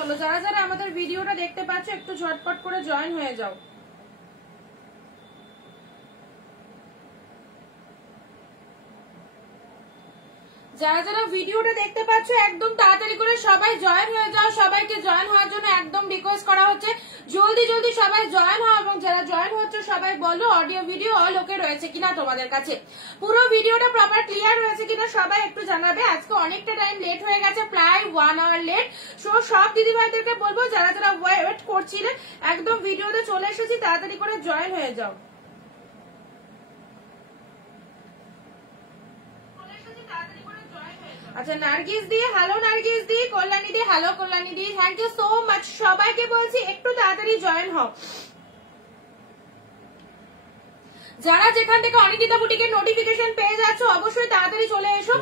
চলো যারা যারা আমাদের ভিডিওটা দেখতে পাচ্ছ একটু ঝটপট করে জয়েন হয়ে যাও। যারা যারা ভিডিওটা দেখতে পাচ্ছ একদম তাড়াতাড়ি করে সবাই জয়েন হয়ে যাও। সবাইকে জয়েন হওয়ার জন্য একদম রিকোয়েস্ট করা হচ্ছে, জলদি জলদি সবাই জয়েন হও। এবং যারা জয়েন হচ্ছে সবাই বলো অডিও ভিডিও অল ওকে রয়েছে কিনা তোমাদের কাছে, পুরো ভিডিওটা প্রপার ক্লিয়ার হয়েছে কিনা সবাই একটু জানাবে। আজকে অনেকটা টাইম লেট হয়ে গেছে, প্রায় 1 আওয়ার লেট। সো সব দিদি ভাইদেরকে বলবো যারা যারা ওয়েট করছিলেন একদম ভিডিওতে চলে এসেছি, তাড়াতাড়ি করে জয়েন হয়ে যাও। আচ্ছা Nargis di, hello Nargis di, Kalyani di, hello Kalyani di, thank you so much. সবাইকে বলছি একটু তাড়াতাড়ি জয়েন হও। যারা যেখান থেকে অনিন্দিতা বুটিকের নোটিফিকেশন পেয়ে যাচ্ছ অবশ্যই তাড়াতাড়ি চলে এসো।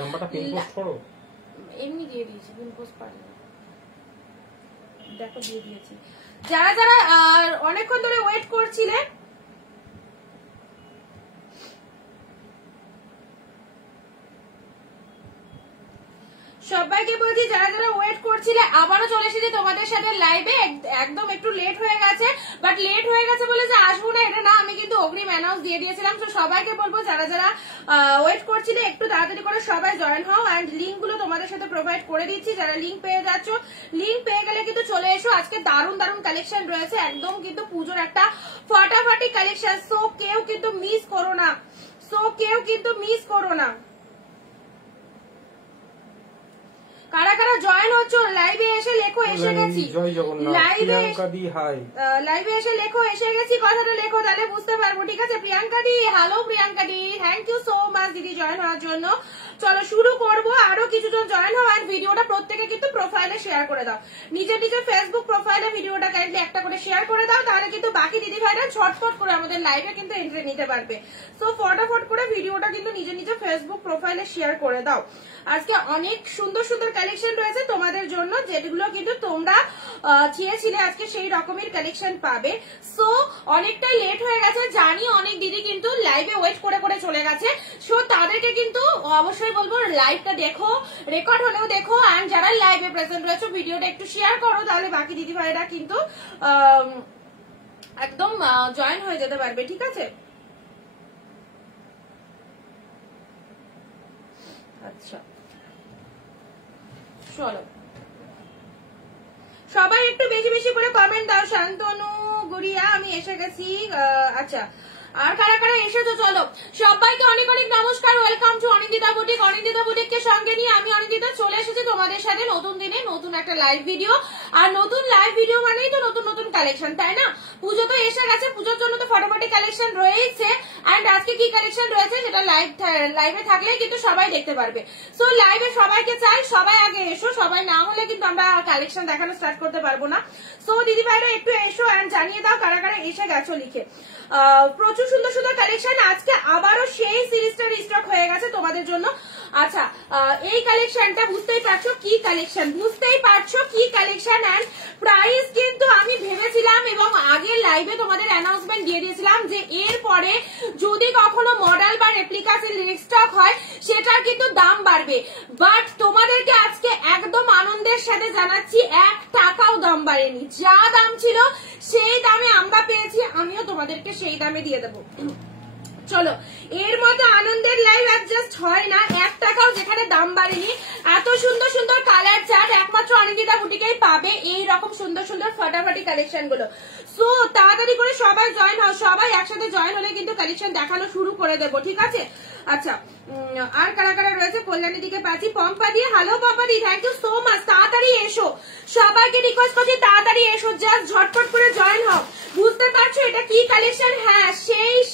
এমনি দিয়ে দিয়েছি, পিন পোস্ট পারি দেখো দিয়ে দিয়েছি। যারা যারা অনেকক্ষণ ধরে ওয়েট করছিলেন সবাইকে বলছি, যারা যারা ওয়েট করছিলে আবারও চলে এসেছি তোমাদের সাথে লাইভে। একদম একটু লেট হয়ে গেছে, বাট লেট হয়ে গেছে বলে যে আসবো না এটা না, আমি কিন্তু অগ্রিম অ্যানাউন্স দিয়ে দিয়েছিলাম। তো সবাইকে বলবো যারা যারা ওয়েট করছিলে একটু তাড়াতাড়ি করে সবাই জয়েন হও। অ্যান্ড লিঙ্ক গুলো তোমাদের সাথে প্রোভাইড করে দিচ্ছি, যারা লিঙ্ক পেয়ে যাচ্ছ লিঙ্ক পেয়ে গেলে কিন্তু চলে এসো। আজকে দারুণ দারুণ কালেকশন রয়েছে, একদম কিন্তু পুজোর একটা ফাটাফাটি কালেকশন। সো কেউ কিন্তু মিস করো না, সো কেউ কিন্তু মিস করো না। কারা কারা জয়েন হচ্ছ লাইভে এসে লেখো এসে গেছি, লাইভে এসে লেখো এসে গেছি কথাটা লেখো, তাহলে বুঝতে পারবো। ঠিক আছে Priyanka di, hello Priyanka di, thank you so much দিদি জয়েন হওয়ার জন্য। চলো শুরু করবো, আরো কিছুজন জয়েন হও। আর ভিডিওটা প্রত্যেকে কিন্তু প্রোফাইলে শেয়ার করে দাও, নিজের নিজের ফেসবুক প্রোফাইলে ভিডিওটা কাইন্ডলি একটা করে শেয়ার করে দাও, তাহলে কিন্তু বাকি দিদি ভাইরা ঝটপট করে আমাদের লাইভে কিন্তু এন্ট্রি নিতে পারবে। সো ফটাফট করে ভিডিওটা কিন্তু নিজের নিজের ফেসবুক প্রোফাইলে শেয়ার করে দাও। আজকে অনেক সুন্দর সুন্দর কালেকশন রয়েছে তোমাদের জন্য, যেগুলো কিন্তু তোমরা চেয়েছিলে আজকে সেই রকমের কালেকশন পাবে। সো অনেকটাই লেট হয়ে গেছে জানি, অনেক দিদি কিন্তু লাইভে ওয়েট করে করে চলে গেছে। সো তাদেরকে কিন্তু অবশ্যই বলবো লাইভটা দেখো, রেকর্ড হলেও দেখো। অ্যান্ড যারা লাইভে প্রেজেন্ট রয়েছে ভিডিওটা একটু শেয়ার করো, তাহলে বাকি দিদি ভাইরা কিন্তু একদম জয়েন হয়ে যেতে পারবে। ঠিক আছে আচ্ছা চলো সবাই একটু বেশি বেশি করে কমেন্ট দাও। শান্তনু গুড়িয়া আমি এসে গেছি। আচ্ছা আর কারা কারা এসেছো চলো সবাইকে অনেক অনেক নমস্কার, ওয়েলকাম টু অনিন্দিতা বুটিক। অনিন্দিতা বুটিককে সঙ্গে নিয়ে আমি অনিন্দিতা চলে এসেছি তোমাদের সাথে নতুন দিনে নতুন একটা লাইভ ভিডিও। আর নতুন লাইভ ভিডিও মানেই তো নতুন নতুন কালেকশন, তাই না? পুজো তো এসে গেছে, পুজোর জন্য তো ফটোফটি কালেকশন রয়েছে। এন্ড আজকে কি কালেকশন রয়েছে সেটা লাইভে থাকলে কিন্তু সবাই দেখতে পারবে। সো লাইভে সবাইকে চাই, সবাই আগে এসো, সবাই না হলে কিন্তু আমরা কালেকশন দেখানো স্টার্ট করতে পারবো না। সো দিদি ভাইরা একটু এসো এন্ড জানিয়ে দাও কারা কারা এসে গেছো লিখে। প্রচুর সুন্দর সুন্দর কালেকশন আজকে আবারও সেই সিরিজটা রিস্টক হয়ে গেছে তোমাদের জন্য। আচ্ছা এই কালেকশনটা বুঝতেই পারছো কি কালেকশন, বুঝতেই পারছো কি কালেকশন। এন্ড প্রাইস কিন্তু আমি ভেবেছিলাম এবং আগে লাইভে তোমাদের অ্যানাউন্সমেন্ট দিয়ে দিয়েছিলাম যে এরপরে যদি কখনো মডেল বা রেপ্লিকা সিল রিস্টক হয় সেটার কিন্তু দাম বাড়বে। বাট তোমাদেরকে আজকে একদম আনন্দের সাথে জানাচ্ছি 1 টাকাও দাম বাড়েনি, যা দাম ছিল সেই দামে আমরা পেয়েছি, আমিও তোমাদেরকে সেই দামে দিয়ে দেবো। চলো এর মতো আনন্দের লাইভ অ্যাডজাস্ট হয় না, 1 টাকাও যেখানে দাম বাড়েনি। এত সুন্দর সুন্দর কালার চার্ট একমাত্র অনিন্দিতা বুটিকেই পাবে এই রকম সুন্দর সুন্দর ফাটাফাটি কালেকশন গুলো। সো তাড়াতাড়ি করে সবাই জয়েন হও, সবাই একসাথে জয়েন হলে কিন্তু কালেকশন দেখানো শুরু করে দেবো। ঠিক আছে আচ্ছা আর কারা কারা রয়েছে? কল্যাণী দিকে পাচ্ছি, পম্পা দিয়ে, hello Pompa di, thank you so much. তাড়াতাড়ি এসো, সবাইকে রিকোয়েস্ট করছি তাড়াতাড়ি এসো, জাস্ট ঝটপট করে জয়েন হও। বুঝতে পারছো এটা কি কালেকশন? হ্যাঁ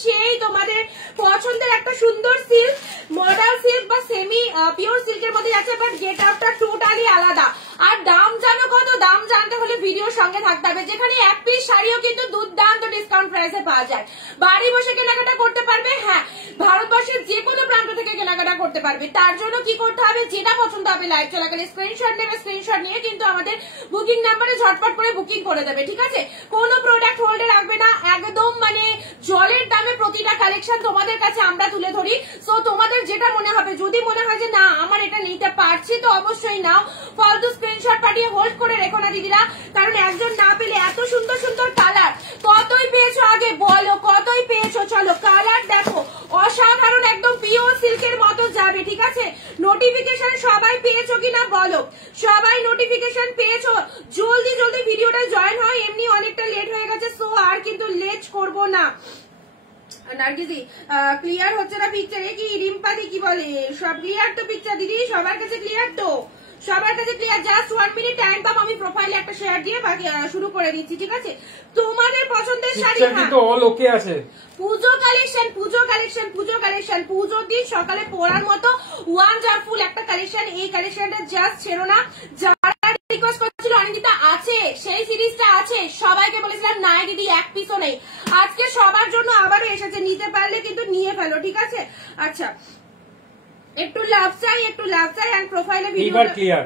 সেই তোমাদের পছন্দের একটা সুন্দর সিল্ক, মডেল সিল্ক বা সেমি পিওর সিল্কের মধ্যে আছে, বাট গেট আপটা টোটালি আলাদা। আর দাম জানো কত? দাম জানতে হলে ভিডিওর সঙ্গে থাকতে হবে, যেখানে এক পিস শাড়িও কিন্তু দুর্দান্ত ডিসকাউন্ট প্রাইসে পাওয়া যায়। বাড়ি বসে কেনাকাটা করতে পারবে, হ্যাঁ ভারতবর্ষের যে কোনো প্রান্ত থেকে কেনাকাটা করতে পারবে। তার জন্য কি করতে হবে, যেটা পছন্দ হবে লাইভ চলাকালীন স্ক্রিনশট নেবে, স্ক্রিনশট নিয়ে কিন্তু আমাদের বুকিং নাম্বারে ঝটপট করে বুকিং করে দেবে। ঠিক আছে কোনো প্রোডাক্ট হোল্ডে রাখবে না, একদম মানে জলের দামে প্রতিটা কালেকশন তোমাদের কাছে আমরা তুলে ধরি। সো তোমাদের যেটা মনে হবে, যদি মনে হয় যে না আমার এটা নিতে পারছি তো অবশ্যই নাও, ফালতু স্ক্রিনশট পাঠিয়ে হোল্ড করে রেখো না দিদিরা, কারণ একজন না পেলে এত সুন্দর সুন্দর কালার কতই পেয়েছো আগে বলো, কতই পেয়েছো। চলো কালার দেখো অসাধারণ, একদম পিওর সিল্কের মতো যাবে, ঠিক আছে। নোটিফিকেশন সবাই পেয়েছো কিনা বলো, সবাই নোটিফিকেশন পেয়েছো? জলদি জলদি ভিডিওটা জয়েন হয়, এমনি অনেকটা লেট হয়ে গেছে, সো আর কিন্তু লেট করব না। নার্গিসি ক্লিয়ার হচ্ছে না পিকচারে, কি রিম্পাদি কি বলে? সব ক্লিয়ার তো পিকচার দিদি, সবার কাছে ক্লিয়ার তো? সবার কাছে ক্লিয়ার? জাস্ট 1 মিনিট টাইম পাম, আমি প্রোফাইলে একটা শেয়ার দিয়ে বাকি শুরু করে দিচ্ছি, ঠিক আছে। তোমাদের পছন্দের শাড়ি কিন্তু অল ওকে আছে। পুজো কালেকশন, পুজো কালেকশন, পুজো কালেকশন, পুজোর দিন সকালে পরার মতো ওয়ান্ডারফুল একটা কালেকশন। এই কালেকশনটা জাস্ট ছেড়ো না। যারা রিকোয়েস্ট করছিল অনিন্দিতা আছে, সেই সিরিজটা আছে, সবাইকে বলেছিলাম নাই দিদি এক পিসও নেই, আজকে সবার জন্য আবারও এসেছে, নিতে পারলে কিন্তু নিয়ে ফেলো, ঠিক আছে। আচ্ছা একটু লাভ চাই, একটু লাভ চাই। এন্ড প্রোফাইলে ভিডিওটা ক্লিয়ার,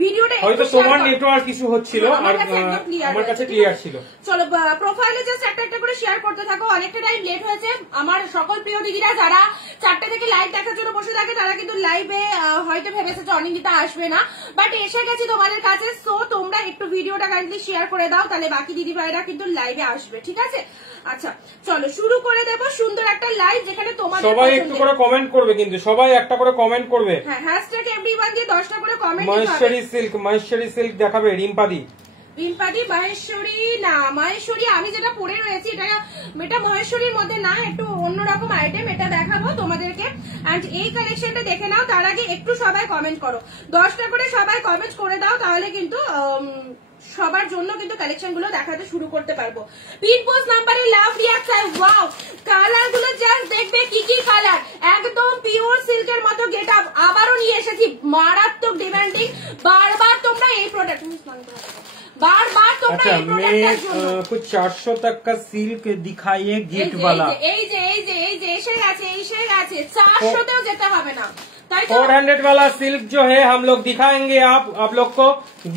ভিডিওটা হয়তো তোমার নেটওয়ার্ক কিছু হচ্ছিল আর আমার কাছে ক্লিয়ার ছিল। চলো প্রোফাইলে জাস্ট একটা একটা করে শেয়ার করতে থাকো, অনেকটা টাইম লেট হয়েছে। আমার সকল প্রিয় দিদিরা যারা 4টে থেকে লাইভ দেখার জন্য বসে থাকে তারা কিন্তু লাইভে হয়তো ভেবেছে যে অনিন্দিতা আসবে না, বাট এসে গেছি তোমাদের কাছে, সো তোমরা একটু ভিডিওটা কাইন্ডলি শেয়ার করে দাও, তাহলে বাকি দিদি ভাইরা কিন্তু লাইভে আসবে, ঠিক আছে। আচ্ছা চলো শুরু করে দেব সুন্দর একটা লাইভ, যেখানে তোমাদের সবাই একটু করে কমেন্ট করবে, কিন্তু সবাই একটা করে কমেন্ট করবে। হ্যাঁ হ্যাশট্যাগ এভরিওয়ান দিয়ে 10টা করে comment. Maheshwari silk, Maheshwari silk দেখাবে রিম্পাদি। রিম্পাদি মহেশ্বরী না, মহেশ্বরী আমি যেটা পরে রয়েছি এটা মহেশ্বরীর মধ্যে না, একটু অন্যরকম আইটেম, এটা দেখাবো তোমাদেরকে। এন্ড এই কালেকশনটা দেখে নাও, তার আগে একটু সবাই কমেন্ট করো, 10টা করে সবাই কমেন্ট করে দাও, তাহলে কিন্তু সবার জন্য কিন্তু কালেকশন গুলো দেখাতে শুরু করতে পারবো। পিন পোস্ট নাম্বারে লাভ রিয়াক্ট চাই। ওয়াও কালার গুলো জাস্ট দেখবে কি কি কালার, একদম পিওর সিল্কের মতো গেট আপ আবারও নিয়ে এসেছি, মারাত্মক ডিমান্ডিং। বারবার তোমরা এই প্রোডাক্ট बार তোমরা এই প্রোডাক্টের জন্য कुछ 400 तक का सिल्क दिखाइए गिफ्ट वाला। এই যে এসে গেছে 400 তেও যেতে হবে না, তাই তো। 400 वाला सिल्क जो है हम लोग दिखाएंगे आप लोग को।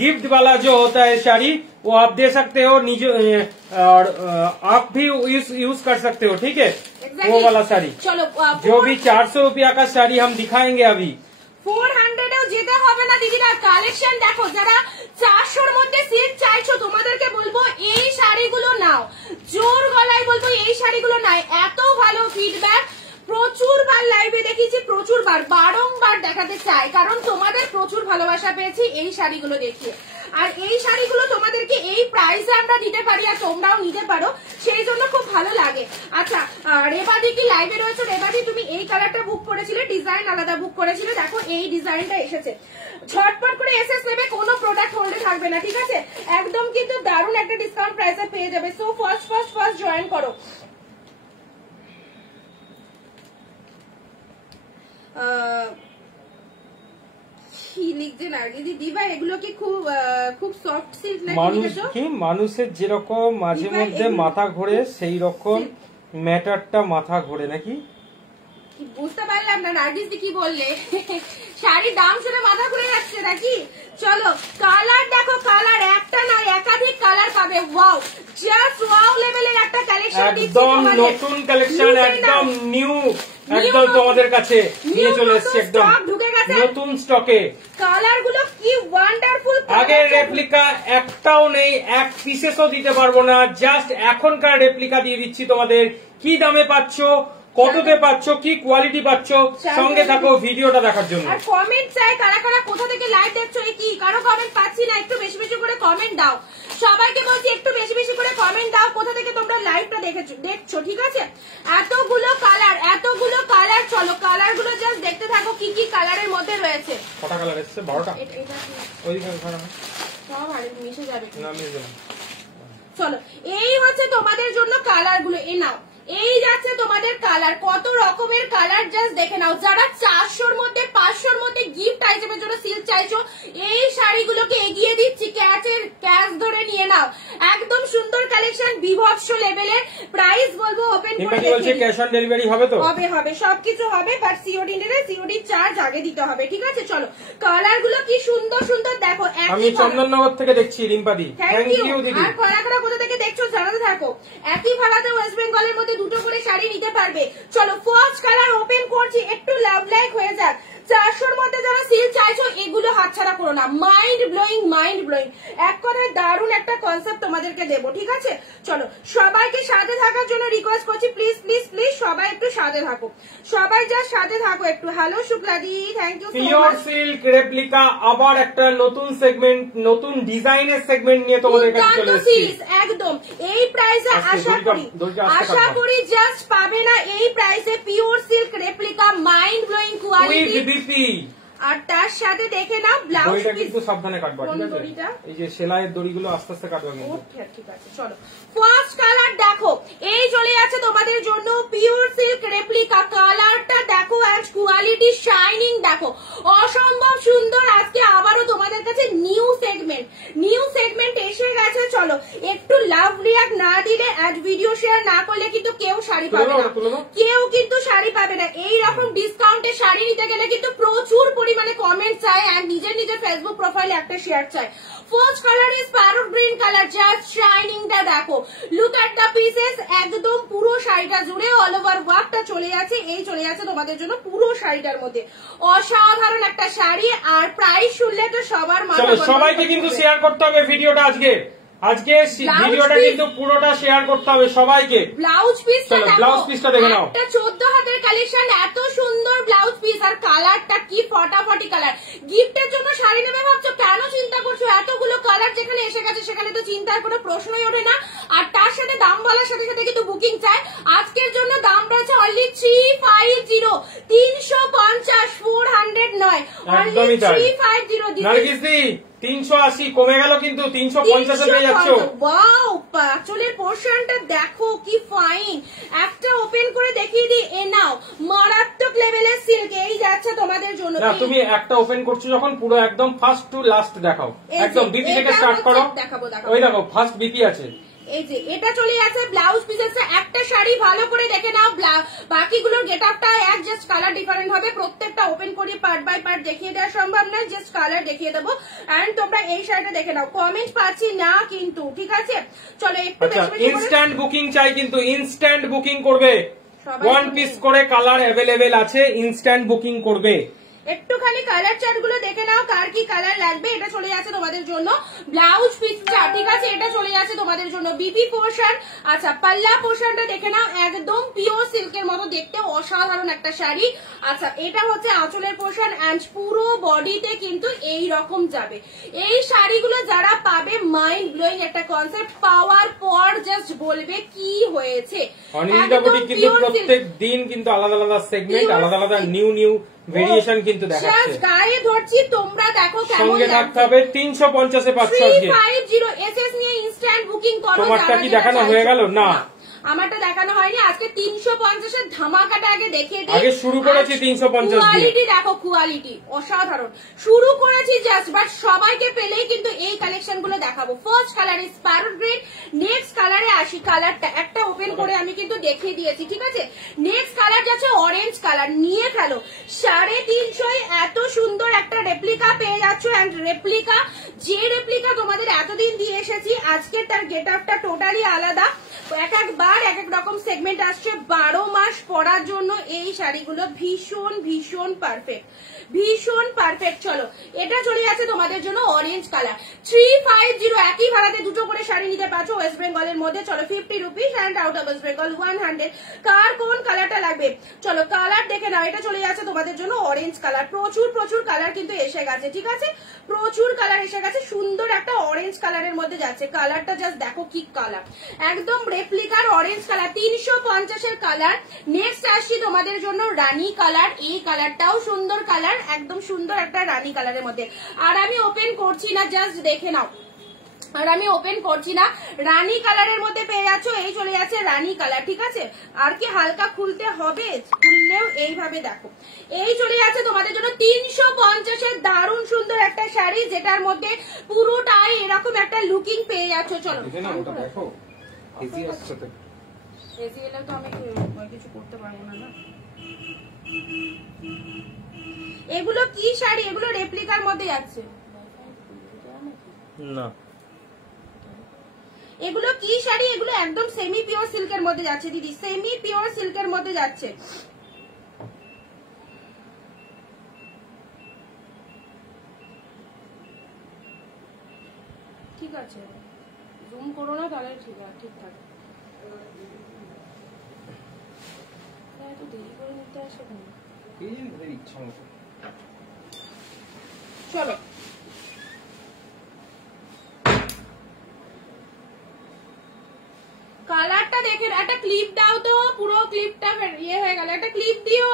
गिफ्ट वाला जो होता है साड़ी वो आप दे सकते हो और आप भी यूज कर सकते हो, ठीक है। वो वाला साड़ी चलो जो भी 400 रुपया का साड़ी हम दिखाएंगे अभी। 400 এও যেতে হবে না দিদিরা, কালেকশন দেখো। যারা 400-র মধ্যে সিল্ক চাইছো তোমাদেরকে বলবো এই শাড়িগুলো নাও, জোর গলায় বলবো এই শাড়িগুলো নাই। এত ভালো ফিডব্যাক, প্রচুরবার লাইভে দেখিয়েছি, প্রচুরবার বারংবার দেখাতে চাই, কারণ তোমাদের প্রচুর ভালোবাসা পেয়েছি এই শাড়িগুলো দেখিয়ে। আর এই শাড়িগুলো তোমাদেরকে এই প্রাইসে আমরা দিতে পারি আর তোমরাও নিতে পারো, সেই জন্য খুব ভালো লাগে। আচ্ছা রেবাদি কি লাইভে রয়েছে? রেবাদি তুমি এই কালারটা বুক করেছিলে, ডিজাইন আলাদা বুক করেছিলে, দেখো এই ডিজাইনটা এসেছে। ঝটপট করে এসএস নেবে, কোনো প্রোডাক্ট হোল্ডে থাকবে না, ঠিক আছে। একদম কিন্তু দারুণ একটা ডিসকাউন্ট প্রাইসে পেয়ে যাবে, সো ফার্স্ট জয়েন করো। মানুষের যেরকম মাঝে মধ্যে মাথা ঘোরে সেই রকম ম্যাটারটা মাথা ঘোরে নাকি বুঝতে পারলাম না। নার্গিস কি বললে? শাড়ির দাম শুনে মাথা ঘুরে যাচ্ছে নাকি? চলো কালার দেখো, কালার একটা নয় একাধিক কালার পাবে। ওয়াও জাস্ট ওয়াও লেভেলের একটা কালেকশন, একদম নতুন কালেকশন, একদম নিউ, একদম তোমাদের কাছে নিয়ে চলে এসেছে, একদম নতুন স্টকে। কালার গুলো কি ওয়ান্ডারফুল, আগের রেপ্লিকা একটাও নেই, এক পিসেসও দিতে পারবো না, জাস্ট এখনকার রেপ্লিকা দিয়ে দিচ্ছি তোমাদের। কি দামে পাচ্ছ, কততে পাচ্ছ, কি কোয়ালিটি পাচ্ছ, সঙ্গে থাকো ভিডিওটা দেখার জন্য। আর কমেন্ট চাই, কারা কারা কোথা থেকে লাইভ দেখছো, কি কারো কমেন্ট পাচ্ছি না, একটু বেশি বেশি করে কমেন্ট দাও। সবাইকে বলছি একটু বেশি বেশি করে কমেন্ট দাও, কোথা থেকে তোমরা লাইভটা দেখছো, ঠিক আছে। এতগুলো কালার, চলো কালার গুলো জাস্ট দেখতে থাকো কি কি কালারের মধ্যে রয়েছে। কটা কালার এসেছে? 12টা। মিশে যাবে না, চলো এই হচ্ছে তোমাদের জন্য কালার গুলো, এ নাও। এই যাচ্ছে তোমাদের কালার, কত রকমের কালার জাস্ট দেখে নাও। যারা 400-র মধ্যে 500-র মধ্যে গিফট আইটেমের জন্য সিল্ক চাইছো, এই শাড়িগুলোকে এগিয়ে দিচ্ছি, ক্যাশ ধরে নিয়ে নাও। একদম সুন্দর কালেকশন, বিভৎস লেভেলের। প্রাইস বলবো ওপেন করে বলছে ক্যাশ অন ডেলিভারি হবে তো? হবে সবকিছু হবে, বাট সিওডি নিলে সিওডি চার্জ আগে দিতে হবে, ঠিক আছে। চলো কালার গুলো কি সুন্দর সুন্দর দেখো। আমি চন্দননগর থেকে দেখছি রিম্পাদি, থ্যাংক ইউ দিদি। আর কারা কোথা থেকে দেখছো জানাতে থাকো। একই ভাড়াতে ওয়েস্ট বেঙ্গলের মধ্যে দুটো করে শাড়ি নিতে পারবে। চলো ফার্স্ট কালার ওপেন করছি, একটু লাভ লাইক হয়ে যাক। 400-র মধ্যে যারা সিল চাইছো এগুলো হাতছাড়া করো না। মাইন্ড ব্লোয়িং, মাইন্ড ব্লোয়িং, এক কথায় দারুণ একটা কনসেপ্ট তোমাদেরকে দেবো, ঠিক আছে? চলো সবাইকে সাথে থাকার জন্য রিকোয়েস্ট করছি, প্লিজ প্লিজ প্লিজ সবাই একটু সাথে থাকো, সবাই যা সাথে থাকো একটু। Hello Shukla di, thank you so pure much. Silk replica আবার একটা নতুন সেগমেন্ট, নতুন ডিজাইনের সেগমেন্ট নিয়ে তোমাদের কাছে চলে এসেছি। একদম এই প্রাইসে আশা করি জাস্ট পাবে না এই প্রাইসে pure silk replica mind blowing quality. আর তার সাথে দেখে নাও ব্লাউজ দড়িটা পিস, কিন্তু সাবধানে কাটবা, ঠিক আছে? এই যে সেলাইয়ের দড়িগুলো আস্তে আস্তে কাটবা কিন্তু। ঠিক আছে চলো ফার্স্ট কালার দেখো, এই চলে আছে তোমাদের জন্য পিওর সিল্ক রেপ্লিকা। কালারটা দেখো এন্ড কোয়ালিটি শাইনিং দেখো, অসম্ভব সুন্দর। আজকে আবারও তোমাদের কাছে নিউ সেগমেন্ট এসে গেছে। চলো একটু লাভ রিয়াক্ট না দিলে এন্ড ভিডিও শেয়ার না করলে কিন্তু কেউ শাড়ি পাবে না, কেউ কিন্তু শাড়ি পাবে না। এইরকম ডিসকাউন্টে শাড়ি নিতে গেলে কিন্তু প্রচুর পরিমাণে কমেন্ট চাই এন্ড নিজের ফেসবুক প্রোফাইলে একটা শেয়ার চাই। First colour is parrot green colour, just শাইনিংটা দেখো, লুক এট দ্য পিসেস। একদম পুরো শাড়িটা জুড়ে অল ওভার ওয়ার্কটা চলে আছে, এই চলে আছে তোমাদের জন্য পুরো শাড়িটার মধ্যে। অসাধারণ একটা শাড়ি, আর প্রাইস শুনলে তো সবার মাথা। চলো সবাইকে কিন্তু শেয়ার করতে হবে ভিডিওটা, আজকে ভিডিওটা কিন্তু পুরোটা শেয়ার করতে হবে সবাইকে। ব্লাউজ পিসটা দেখো, ব্লাউজ পিসটা দেখে নাও, একটা 14 হাতের কালেকশন, এত সুন্দর ব্লাউজ পিস, আর কালারটা কি ফটাফটি কালার। গিফটের জন্য শাড়ি নেবে ভাবছো, কেন চিন্তা করছো? এতগুলো কালার যেখানে এসে গেছে সেখানে তো চিন্তার কোনো প্রশ্নই ওঠে না। আর তার সাথে দাম বলার সাথে সাথে কিন্তু বুকিং চাই। আজকের জন্য দাম রয়েছে অনলি 350, 350, 400 নয়, অনলি 350। নার্গিসদি 380 কমে গেল কিন্তু 350 পেয়ে যাচ্ছ। ওয়াও, পাঁচলের পোর্শনটা দেখো কি ফাইন। একটা ওপেন করে দেখিয়ে দিই, এ নাও মারাত্মক লেভেলের সিল্ক, এই যাচ্ছে তোমাদের জন্য। না তুমি একটা ওপেন করছো যখন পুরো একদম ফার্স্ট টু লাস্ট দেখাও, একদম বিপি থেকে স্টার্ট করো। ওই দেখো ফার্স্ট বিপি আছে, এই যে এটা চলে যাচ্ছে ব্লাউজ পিসের। একটা শাড়ি ভালো করে দেখে নাও, বাকিগুলোর গেট আপটা এক, জাস্ট কালার ডিফারেন্ট হবে। প্রত্যেকটা ওপেন করে পার্ট বাই পার্ট দেখিয়ে দেওয়া সম্ভব নয়, জাস্ট কালার দেখিয়ে দেবো। এন্ড তোমরা এই শাড়িটা দেখে নাও, কমেন্ট পাচ্ছি না কিন্তু, ঠিক আছে? চলো একটু ইনস্ট্যান্ট বুকিং চাই কিন্তু, ইনস্ট্যান্ট বুকিং করবে। 1 পিস করে কালার অ্যাভেলেবেল আছে, ইনস্ট্যান্ট বুকিং করবে। একটুখানি কালার চার্ট গুলো দেখে নাও, কার কি কালার লাগবে। এটা চলে যাচ্ছে তোমাদের জন্য ব্লাউজ পিসটা, ঠিক আছে? এটা চলে যাচ্ছে তোমাদের জন্য বিপি পোর্শন। আচ্ছা পাল্লা পোর্শনটা দেখে নাও, একদম পিওর সিল্কের মতো দেখতে, অসাধারণ একটা শাড়ি। আচ্ছা এটা হচ্ছে আঁচলের পোর্শন এন্ড পুরো বডিতে কিন্তু এই রকম যাবে। এই শাড়িগুলো যারা পাবে, মাইন্ড ব্লোয়িং একটা কনসেপ্ট পাওয়ার পর জাস্ট বলবে কি হয়েছে। অনিন্দিতা বুটিক কিন্তু প্রত্যেক দিন কিন্তু আলাদা আলাদা সেগমেন্ট, আলাদা আলাদা নিউ ভেরিয়েশন কিন্তু দেখাচ্ছে। গায়ে ধরছি, তোমরা দেখো কেমন সঙ্গে থাকতে হবে। 350 এ পাচ্ছ আজকে। 350 এসএস নিয়ে ইনস্ট্যান্ট বুকিং করো। তোমারটা কি দেখানো হয়ে গেল? না আমারটা দেখানো হয়নি। আজকে 350 এর ধামাকাটা আগে দেখিয়ে দিই। আগে শুরু করেছি 350 দিয়ে। কোয়ালিটি দেখো, কোয়ালিটি অসাধারণ। শুরু করেছি জাস্ট, বাট সবাইকে পেলেই কিন্তু এই কালেকশন গুলো দেখাবো। First colour is parrot green. Next কালারে আসি, কালারটা একটা ওপেন করে আমি কিন্তু দেখিয়ে দিয়েছি, ঠিক আছে? নেক্সট কালার যাচ্ছে অরেঞ্জ কালার, নিয়ে খেলো। 350 এত সুন্দর একটা রেপ্লিকা পেয়ে যাচ্ছ। এন্ড রেপ্লিকা, যে রেপ্লিকা তোমাদের এতদিন দিয়ে এসেছি, আজকে তার গেট আপটা টোটালি আলাদা। একবার এক এক রকম সেগমেন্ট আসছে। 12 মাস পরার জন্য এই শাড়িগুলো ভীষণ ভীষণ পারফেক্ট, ভীষণ পারফেক্ট। চলো এটা চলে যাচ্ছে তোমাদের জন্য অরেঞ্জ কালার। 350 একই ভাড়াতে দুটো করে শাড়ি নিতে পারছো ওয়েস্ট বেঙ্গলের মধ্যে। চলো 50 rupees and out of West Bengal 100। কার কোন কালারটা লাগবে চলো কালার দেখে নাও। এটা চলে যাচ্ছে তোমাদের জন্য অরেঞ্জ কালার। প্রচুর কালার কিন্তু এসে গেছে, ঠিক আছে? প্রচুর কালার এসে গেছে। সুন্দর একটা অরেঞ্জ কালারের মধ্যে যাচ্ছে। কালারটা জাস্ট দেখো কি কালার, একদম রেপ্লিকার অরেঞ্জ কালার। 350 এর কালার। নেক্সট আসছি তোমাদের জন্য রানী কালার। এই কালারটাও সুন্দর কালার, একদম সুন্দর একটা রানী কালারের মধ্যে। আর আমি ওপেন করছি না, জাস্ট দেখে নাও। আর আমি ওপেন করছি না, রানী কালারের মধ্যে পেয়ে যাচ্ছ। এই চলে যাচ্ছে রানী কালার, ঠিক আছে? আর কি হালকা খুলতে হবে? খুললেও এইভাবে দেখো। এই চলে যাচ্ছে তোমাদের জন্য 350 এর দারুণ সুন্দর একটা শাড়ি, যেটার মধ্যে পুরোটাই এরকম একটা লুকিং পেয়ে যাচ্ছ। চলো এসি এলেও তো আমি কিছু করতে পারবো না। এগুলো কি শাড়ি? এগুলো রেপ্লিকার মধ্যে যাচ্ছে না। এগুলো কি শাড়ি, এগুলো একদম সেমি পিওর সিল্কের মধ্যে যাচ্ছে দিদি, সেমি পিওর সিল্কের মধ্যে যাচ্ছে। ঠিক আছে, জুম করো না তাহলে ঠিক থাকে। এত দেরি করে নিতে আসে কেন? চলো কালারটা দেখে, একটা ক্লিপ দাও তো, পুরো ক্লিপটা ইয়ে হয়ে গেল, একটা ক্লিপ দিও।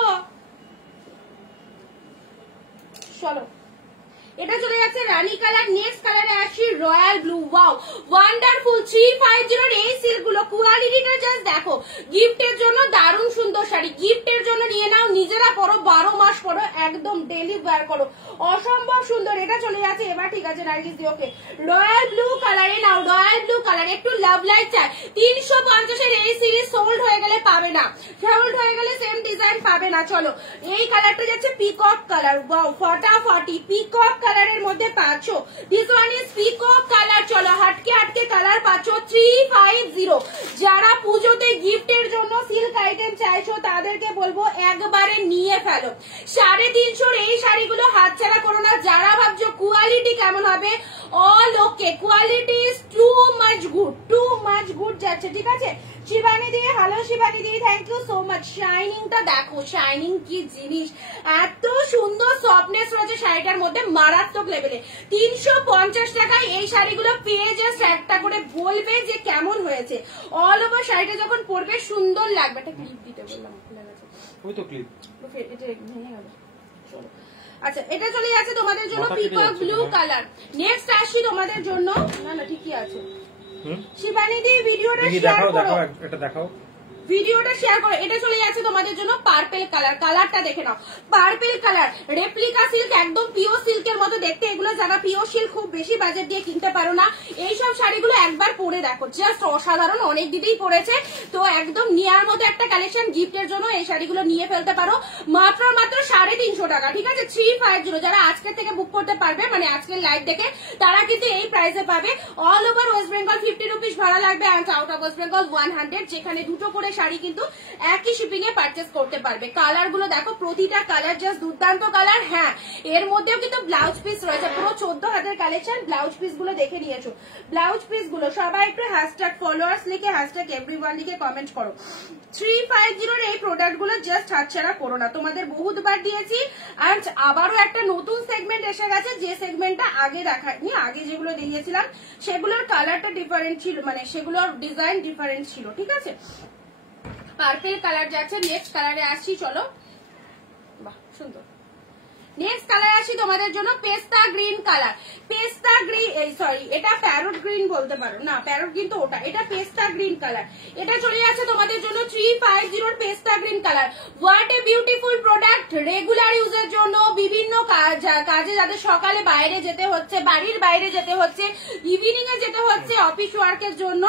চলো এটা চলে যাচ্ছে রানী কালার। নেক্সট কালারে আসি রয়্যাল ব্লু। ওয়াও ওয়ান্ডারফুল 350 এই সিল্ক গুলো কোয়ালিটিটা জাস্ট দেখো। গিফটের জন্য দারুণ সুন্দর শাড়ি, গিফটের জন্য নিয়ে নাও, নিজেরা পরো, 12 মাস পরো, একদম ডেলি ওয়্যার করো, অসম্ভব সুন্দর। এটা চলে যাচ্ছে এবার, ঠিক আছে নার্গিস দি, ওকে রয়্যাল ব্লু কালারে নাও, রয়্যাল ব্লু কালার একটু লাভ লাইট চাই। 350 এর এই সিরিজ সোল্ড হয়ে গেলে পাবে না, সোল্ড হয়ে গেলে সেম ডিজাইন পাবে না। চলো এই কালারটা যাচ্ছে পিকক কালার। ওয়াও ফটাফটি পিকক কালারের মধ্যে পাচ্ছ, this one is peacock colour. চলো হাটকে হাটকে কালার পাচ্ছ 350। যারা পুজোতে গিফটের জন্য সিল্ক আইটেম চাইছো তাদেরকে বলবো একবারে নিয়ে ফেলো। 350 এই শাড়িগুলো হাতছাড়া করো না। যারা ভাবছো কোয়ালিটি কেমন হবে, all okay, quality is too much good, too much good যাচ্ছে। ঠিক আছে Shivani di, hello Shivani di, thank you so much. শাইনিংটা দেখো, শাইনিং কি জিনিস, এত সুন্দর সফটনেস রয়েছে শাড়িটার মধ্যে, মারাত্মক লেভেলে। 350 টাকায় এই শাড়িগুলো পেয়ে জাস্ট একটা করে বলবে যে কেমন হয়েছে। অল ওভার শাড়িটা যখন পরবে সুন্দর লাগবে। একটা ক্লিপ দিতে বললাম, খুলে গেছে ওই তো ক্লিপ, এটা ভেঙে গেল। চলো আচ্ছা এটা চলে যাচ্ছে তোমাদের জন্য পিকক ব্লু কালার। নেক্সট আসি তোমাদের জন্য, না ঠিকই আছে। শিবানী দি ভিডিওটা শেয়ার করো, এটা দেখাও, ভিডিওটা শেয়ার করো। এটা চলে যাচ্ছে তোমাদের জন্য পার্পল কালার। কালারটা দেখে নাও, পার্পল কালার, রেপ্লিকা সিল্ক, একদম পিওর সিল্কের মতো দেখতে। এগুলো যারা পিওর সিল্ক খুব বেশি বাজেট দিয়ে কিনতে পারো না, এইসব শাড়িগুলো একবার পরে দেখো, জাস্ট অসাধারণ। অনেক দিদিই পরেছে, তো একদম নেওয়ার মতো একটা কালেকশন। গিফটের জন্য এই শাড়িগুলো নিয়ে ফেলতে পারো মাত্র 350 টাকা। ঠিক আছে 350। যারা আজকের থেকে বুক করতে পারবে, মানে আজকের লাইভ দেখে, তারা কিন্তু এই প্রাইসে পাবে। All over West Bengal 50 rupees ভাড়া লাগবে, and out of West Bengal 100। যেখানে দুটো করে শাড়ি কিন্তু একই শিপিং এ পারচেস করতে পারবে। কালার গুলো দেখো, প্রতিটা কালার জাস্ট দুর্দান্ত কালার। হ্যাঁ এর মধ্যেও কিন্তু ব্লাউজ পিস রয়েছে, পুরো 14 হাতের কালেকশন। ব্লাউজ পিস গুলো দেখে নিয়েছো, ব্লাউজ পিস গুলো সবাই একটু হ্যাশট্যাগ ফলোয়ার্স লিখে, হ্যাশট্যাগ এভরিওয়ান লিখে কমেন্ট করো। 350 এই প্রোডাক্ট গুলো জাস্ট হাতছাড়া করো না, তোমাদের বহুতবার দিয়েছি। আর আবারও একটা নতুন সেগমেন্ট এসে গেছে, যে সেগমেন্টটা আগে দেখায়নি। আগে যেগুলো দিয়েছিলাম সেগুলোর কালারটা ডিফারেন্ট ছিল, মানে সেগুলোর ডিজাইন ডিফারেন্ট ছিল। ঠিক আছে পার্পল কালার যাচ্ছে। নেক্সট কালারে আসছি, চলো, বাহ সুন্দর। নেক্সট কালার আসি তোমাদের জন্য পেস্তা গ্রিন কালার। পেস্তা গ্রিন, সরি এটা প্যারট গ্রিন বলতে পারো, না প্যারট গ্রিন তো ওটা, এটা পেস্তা গ্রিন কালার। এটা চলে যাচ্ছে তোমাদের জন্য 350 পেস্তা green colour. What a beautiful product, regular ইউজের জন্য, বিভিন্ন কাজে যাদের সকালে বাইরে যেতে হচ্ছে, বাড়ির বাইরে যেতে হচ্ছে, ইভিনিং এ যেতে হচ্ছে, অফিস ওয়ার্কের জন্য,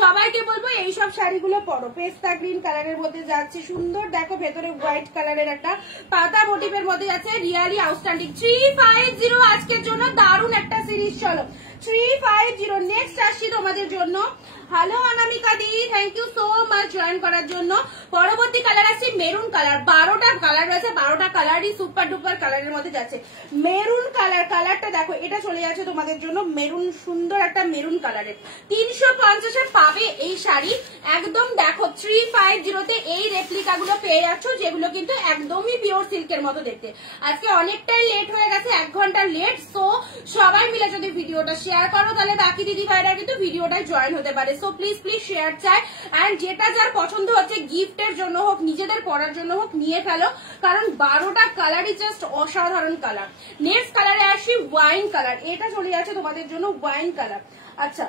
সবাইকে বলবো এইসব শাড়িগুলো পরো। পেস্তা গ্রিন কালারের মধ্যে যাচ্ছে, সুন্দর দেখো, ভেতরে হোয়াইট কালারের একটা পাতা মোটিভের মধ্যে যাচ্ছে, রিয়ালি আউটস্ট্যান্ডিং। 350 আজকের জন্য দারুণ একটা সিরিজ। চলো 350। নেক্সট আসছি তোমাদের জন্য, hello Anamika di, thank you so much join করার জন্য। পরবর্তী কালার আসছে মেরুন কালার। 12টা কালার রয়েছে, 12টা কালারই সুপার ডুপার কালারের মধ্যে যাচ্ছে। মেরুন কালার, কালারটা দেখো, এটা চলে যাচ্ছে তোমাদের জন্য মেরুন, সুন্দর একটা মেরুন কালারের। 350 পাবে এই শাড়ি, একদম দেখো 350 এই রেপ্লিকা গুলো পেয়ে যাচ্ছ, যেগুলো কিন্তু একদমই পিওর সিল্কের মতো দেখতে। আজকে অনেকটাই লেট হয়ে গেছে, 1 ঘন্টা লেট। সো সবাই মিলে যদি ভিডিওটা শেয়ার করো, তাহলে বাকি দিদি ভাইরা কিন্তু ভিডিওটায় জয়েন হতে পারে। সো প্লিজ প্লিজ শেয়ার চাই। অ্যান্ড যেটা যার পছন্দ হচ্ছে, গিফটের জন্য হোক, নিজেদের পরার জন্য হোক, নিয়ে ফেলো, কারণ 12টা কালারই জাস্ট অসাধারণ কালার। নেক্সট কালারে আসি ওয়াইন কালার। এটা চলে যাচ্ছে তোমাদের জন্য ওয়াইন কালার। আচ্ছা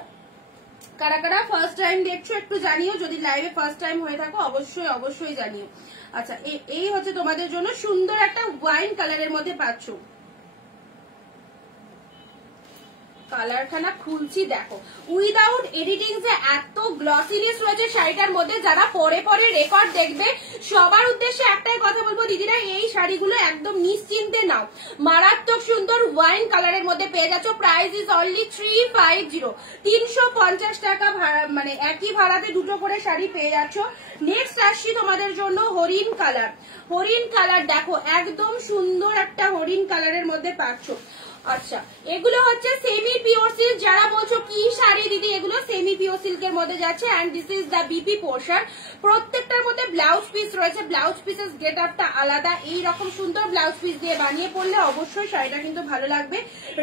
কারা কারা ফার্স্ট টাইম দেখছো একটু জানিও, যদি লাইভে ফার্স্ট টাইম হয়ে থাকো অবশ্যই অবশ্যই জানিও। আচ্ছা এই হচ্ছে তোমাদের জন্য সুন্দর একটা ওয়াইন কালারের মধ্যে পাচ্ছ। কালারখানা খুলছি দেখো, উইদাউট এডিটিং যে এত গ্লসিনেস রয়েছে শাড়িটার মধ্যে। যারা পরে পরে রেকর্ড দেখবে সবার উদ্দেশ্যে একটাই কথা বলবো, দিদিরা এই শাড়িগুলো একদম নিশ্চিন্তে নাও। মারাত্মক সুন্দর ওয়াইন কালারের মধ্যে পেয়ে যাচ্ছ। প্রাইস ইজ অনলি 350, 350 টাকা মানে একই ভাড়াতে দুটো করে শাড়ি পেয়ে যাচ্ছ। নেক্সট আসছি তোমাদের জন্য হরিণ কালার। হরিণ কালার দেখো, একদম সুন্দর একটা হরিণ কালারের মধ্যে পাচ্ছ। আচ্ছা, এগুলো হচ্ছে সেমি পিওর সিল্ক। যারা বলছো কি শাড়ি দিদি, এগুলো সেমি পিওর সিল্কের মধ্যে যাচ্ছে। And this is the BP portion. প্রত্যেকটার মধ্যে ব্লাউজ পিস রয়েছে। ব্লাউজ পিসের গেট আপটা আলাদা। এইরকম সুন্দর ব্লাউজ পিস দিয়ে বানিয়ে পড়লে অবশ্যই শাড়িটা কিন্তু ভালো লাগবে।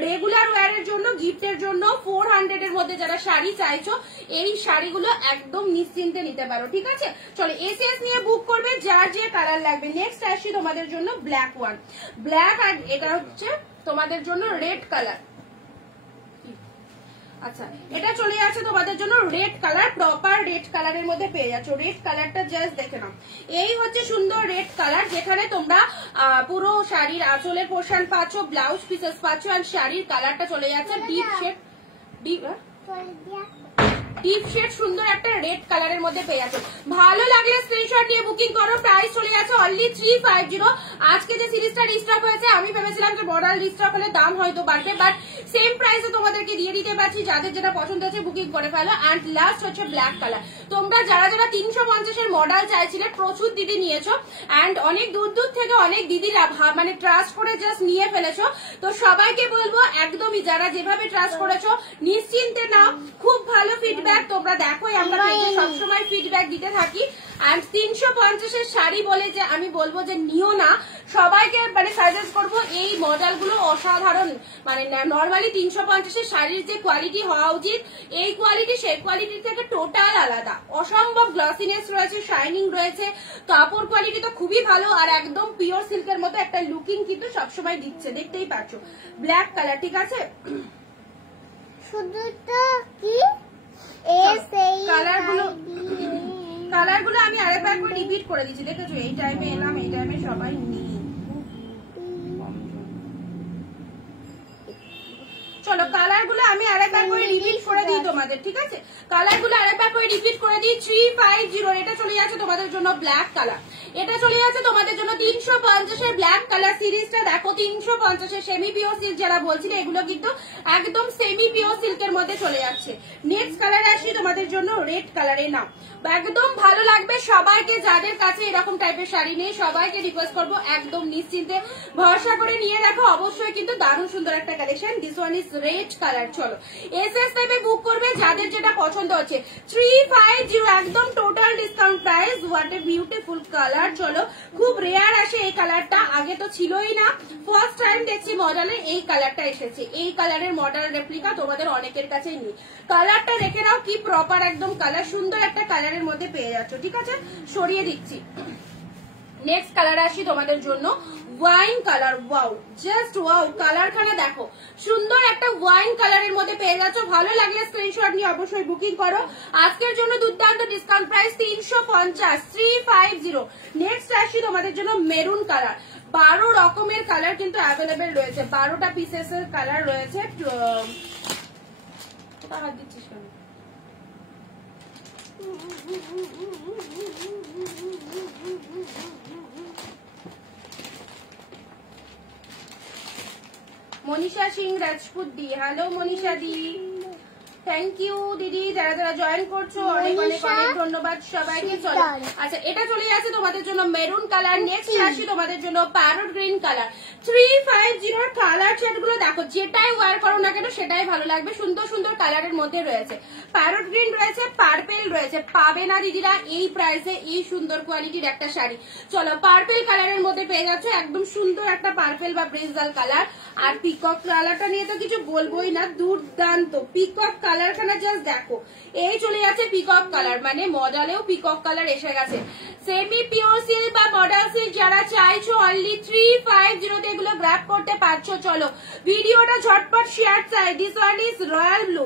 রেগুলার ওয়্যারের জন্য, গিফটের জন্য 400 এর মধ্যে যারা শাড়ি চাইছো, এই শাড়িগুলো একদম নিশ্চিন্তে নিতে পারো। ঠিক আছে, চলো এসএস নিয়ে বুক করবে যার যে কালার লাগবে। নেক্সট আসছি তোমাদের জন্য ব্ল্যাক ওয়ান। ব্ল্যাক আর এটা হচ্ছে তোমাদের জন্য রেড কালার। আচ্ছা, এটা চলে যাচ্ছে তোমাদের জন্য রেড কালার, প্রপার রেড কালারের মধ্যে পেয়ে যাচ্ছ। রেড কালারটা জাস্ট দেখে নাও, এই হচ্ছে সুন্দর রেড কালার, যেখানে তোমরা পুরো শাড়ির আঁচলের পোর্শন পাচ্ছ, ব্লাউজ পিসেস পাচ্ছ। আর শাড়ির কালারটা চলে যাচ্ছে ডিপ শেড, ডিপ শেড সুন্দর একটা রেড কালারের মধ্যে পেয়ে যাচ্ছে। ভালো লাগলে স্ক্রিনশট নিয়ে বুকিং করো। প্রাইস চলে যাচ্ছে অনলি 350। আজকে যে সিরিজটা রিস্টক হয়েছে, আমি ভেবেছিলাম যে মডেল রিস্টক হলে দাম হয়তো বাড়বে, বাট সেম প্রাইসে তোমাদেরকে দিয়ে দিতে পারছি। যাদের যেটা পছন্দ হচ্ছে বুকিং করে ফেলো। অ্যান্ড লাস্ট হচ্ছে ব্ল্যাক কালার। তোমরা যারা যারা 350 এর মডেল চাইছিলে, প্রচুর দিদি নিয়েছো। অ্যান্ড অনেক দূর দূর থেকে অনেক দিদিরা মানে ট্রাস্ট করে জাস্ট নিয়ে ফেলেছো। তো সবাইকে বলবো একদমই, যারা যেভাবে ট্রাস্ট করেছো নিশ্চিন্তে নাও। খুব ভালো ফিডব্যাক তোমরা দেখো, আমরা সবসময় ফিডব্যাক দিতে থাকি। অ্যান্ড 350 এর শাড়ি বলে যে আমি বলবো যে নিও না, সবাইকে মানে সাজেস্ট করবো। এই মডেলগুলো অসাধারণ, মানে নর্মালি 350 এর শাড়ির যে কোয়ালিটি হওয়া উচিত, এই কোয়ালিটি সেই কোয়ালিটি থেকে টোটাল আলাদা। অসম্ভব গ্লসিনেস রয়েছে, শাইনিং রয়েছে, কাপড় কোয়ালিটি তো খুবই ভালো। আর একদম পিওর সিল্কের মতো একটা লুকিং কিন্তু সবসময় দিচ্ছে, দেখতেই পাচ্ছ। ব্ল্যাক কালার, ঠিক আছে। শুধু তো কি কালারগুলো আমি আরেকবার করে রিপিট করে দিচ্ছি, দেখেছো? এই টাইমে এলাম, এই টাইমে সবাই নেই। চলো কালারগুলো আমি আরেকবার করে রিপিট করে দিই তোমাদের, ঠিক আছে? কালারগুলো আরেকবার করে রিপিট করে দিই। 350, এটা চলে যাচ্ছে তোমাদের জন্য ব্ল্যাক কালার। এটা চলে যাচ্ছে তোমাদের জন্য 350 এর ব্ল্যাক কালার। সিরিজটা দেখো, 350 এর সেমি পিওর সিল্ক যারা বলছিল, এগুলো কিন্তু একদম সেমি পিওর সিল্কের মধ্যে চলে যাচ্ছে। নেক্সট কালার আসি তোমাদের জন্য রেড কালারে। নাও, একদম ভালো লাগবে সবাইকে। যাদের কাছে এরকম টাইপের শাড়ি নেই, সবাইকে রিকোয়েস্ট করবো একদম নিশ্চিন্তে ভরসা করে নিয়ে দেখো। অবশ্যই কিন্তু দারুণ সুন্দর একটা collection. This one is red colour. চলো এসএস টাইপে বুক করবে যাদের যেটা পছন্দ হচ্ছে। 350, একদম total discount price. What a beautiful colour. চলো, খুব রেয়ার আসে এই কালারটা, আগে তো ছিলই না, ফার্স্ট টাইম দেখছি মডেলে এই কালারটা এসেছে। এই কালারের মডেল রেপ্লিকা তোমাদের অনেকের কাছেই নেই। কালারটা দেখে নাও, কি প্রপার একদম কালার, সুন্দর একটা কালারের মধ্যে পেয়ে যাচ্ছ। ঠিক আছে, সরিয়ে দিচ্ছি। নেক্সট কালার আসি তোমাদের জন্য wine colour. Wow, just wow, কালারখানা দেখো, সুন্দর একটা ওয়াইন কালারের মধ্যে পেয়ে যাচ্ছ। ভালো লাগলে স্ক্রিনশট নিয়ে অবশ্যই বুকিং করো। আজকের জন্য দুর্দান্ত ডিসকাউন্ট প্রাইস 350, 350। নেক্সট আসি তোমাদের জন্য মেরুন কালার। 12 রকমের কালার কিন্তু অ্যাভেলেবেল রয়েছে, 12টা পিসেস এর কালার রয়েছে। হাত দিচ্ছিস কেন? Manisha Singh Rajput di, hello Manisha di, thank you দিদি। যারা যারা জয়েন করছো অনেক অনেক অনেক ধন্যবাদ সবাইকে। চলো, আচ্ছা এটা চলে যাচ্ছে তোমাদের জন্য মেরুন কালার। নেক্সট আসি তোমাদের জন্য প্যারট গ্রিন কালার। 350 কালার সেটগুলো দেখো, যেটাই ওয়ার করো না কেন সেটাই ভালো লাগবে। সুন্দর সুন্দর কালারের মধ্যে রয়েছে, প্যারট গ্রিন রয়েছে, পার্পেল রয়েছে। পাবে না দিদিরা এই প্রাইসে এই সুন্দর কোয়ালিটির একটা শাড়ি। চলো, পার্পেল কালারের মধ্যে পেয়ে যাচ্ছ, একদম সুন্দর একটা পার্পেল বা ব্রিজাল কালার। আর পিকক কালারটা নিয়ে তো কিছু বলবোই না, দুর্দান্ত পিকক কালারখানা জাস্ট দেখো, এই চলে যাচ্ছে পিকক কালার, মানে মডেলেও পিকক কালার এসে গেছে। সেমি পিওর সিল্ক বা মডেল সিল্ক যারা চাইছো অনলি 350 এগুলো গ্র্যাব করতে পারছো। চলো ভিডিওটা ঝটপট শেয়ার চাই। This one is royal blue,